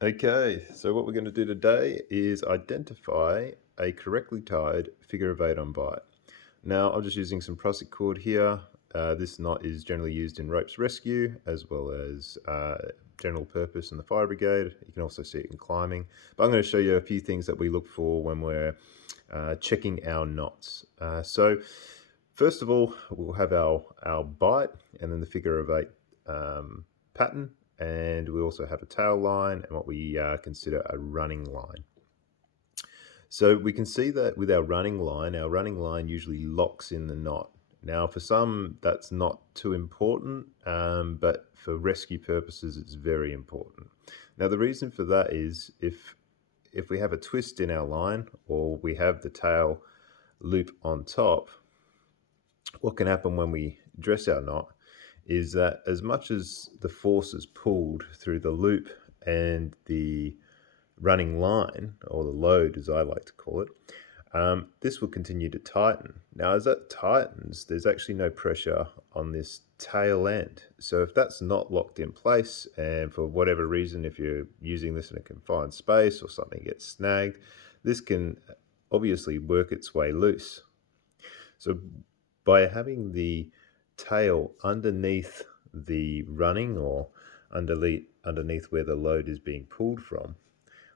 Okay, so what we're going to do today is identify a correctly tied figure of 8 on Bight. Now, I'm just using some prussic cord here. This knot is generally used in ropes rescue as well as general purpose in the fire brigade. You can also see it in climbing. But I'm going to show you a few things that we look for when we're checking our knots. So first of all, we'll have our Bight and then the figure of 8 pattern. And we also have a tail line and what we consider a running line. So we can see that with our running line usually locks in the knot. Now for some that's not too important, but for rescue purposes it's very important. Now the reason for that is if we have a twist in our line or we have the tail loop on top, what can happen when we dress our knot is that as much as the force is pulled through the loop and the running line, or the load as I like to call it, this will continue to tighten. Now as that tightens, there's actually no pressure on this tail end. So if that's not locked in place, and for whatever reason, if you're using this in a confined space or something gets snagged, this can obviously work its way loose. So by having the tail underneath the running or underneath where the load is being pulled from,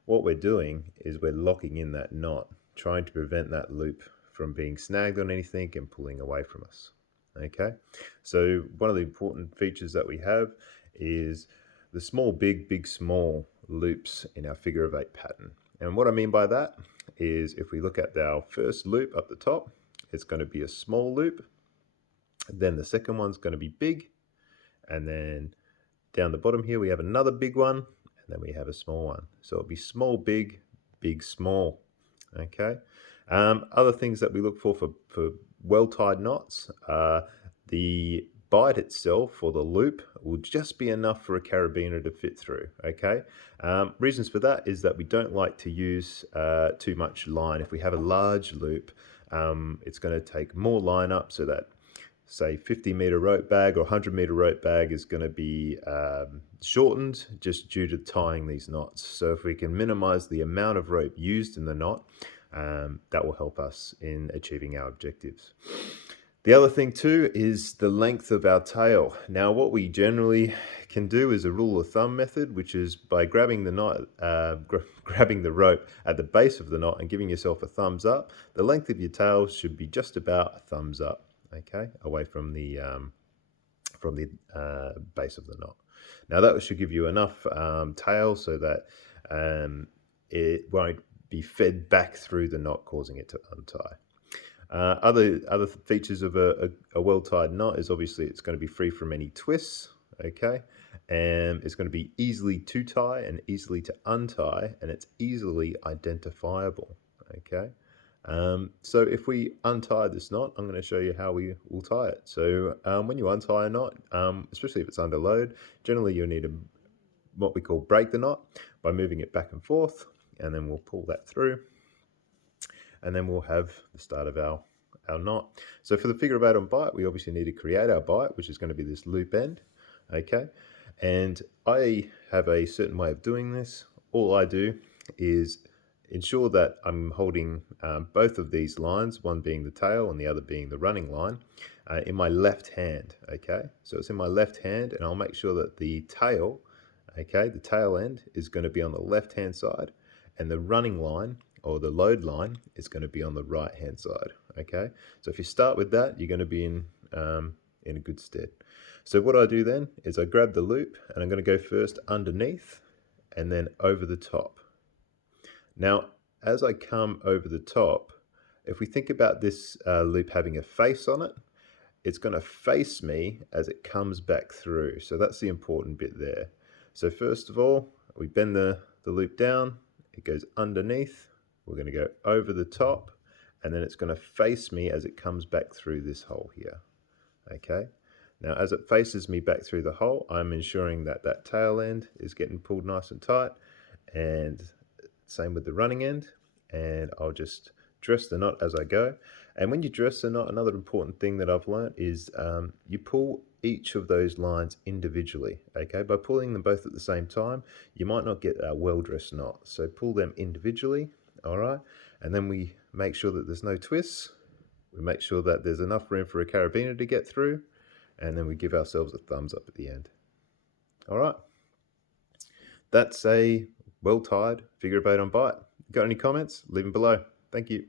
what we're doing is we're locking in that knot, trying to prevent that loop from being snagged on anything and pulling away from us. Okay, so one of the important features that we have is the small, big, big, small loops in our figure of 8 pattern. And what I mean by that is if we look at our first loop up the top, it's going to be a small loop. Then the second one's going to be big. And then down the bottom here, we have another big one. And then we have a small one. So it'll be small, big, big, small. Okay. Other things that we look for well-tied knots, the Bight itself or the loop will just be enough for a carabiner to fit through. Okay. Reasons for that is that we don't like to use too much line. If we have a large loop, it's going to take more line up, so that say 50-meter rope bag or 100-meter rope bag is going to be shortened just due to tying these knots. So if we can minimize the amount of rope used in the knot, that will help us in achieving our objectives. The other thing too is the length of our tail. Now what we generally can do is a rule of thumb method, which is by grabbing the knot, grabbing the rope at the base of the knot and giving yourself a thumbs up. The length of your tail should be just about a thumbs up, okay, away from the base of the knot. Now that should give you enough tail so that it won't be fed back through the knot, causing it to untie. Other features of a well-tied knot is obviously it's going to be free from any twists, okay, and it's going to be easily to tie and easily to untie, and it's easily identifiable, okay. So if we untie this knot, I'm going to show you how we will tie it. So when you untie a knot, especially if it's under load, generally you'll need to what we call break the knot by moving it back and forth, and then we'll pull that through. And then we'll have the start of our knot. So for the figure of 8 on Bight, we obviously need to create our Bight, which is going to be this loop end, okay? And I have a certain way of doing this. All I do is ensure that I'm holding both of these lines, one being the tail and the other being the running line, in my left hand, okay? So it's in my left hand, and I'll make sure that the tail, okay, the tail end is going to be on the left-hand side, and the running line or the load line is going to be on the right hand side, okay? So if you start with that, you're going to be in a good stead. So what I do then is I grab the loop and I'm going to go first underneath and then over the top. Now, as I come over the top, if we think about this loop having a face on it, it's going to face me as it comes back through. So that's the important bit there. So first of all, we bend the loop down, it goes underneath, we're going to go over the top, and then it's going to face me as it comes back through this hole here. Okay, now as it faces me back through the hole, I'm ensuring that that tail end is getting pulled nice and tight, and same with the running end, and I'll just dress the knot as I go. And when you dress the knot, another important thing that I've learned is you pull each of those lines individually, okay? By pulling them both at the same time, you might not get a well-dressed knot. So pull them individually, all right? And then we make sure that there's no twists. We make sure that there's enough room for a carabiner to get through, and then we give ourselves a thumbs up at the end. All right. That's a well-tied figure of 8 on Bight. Got any comments? Leave them below. Thank you.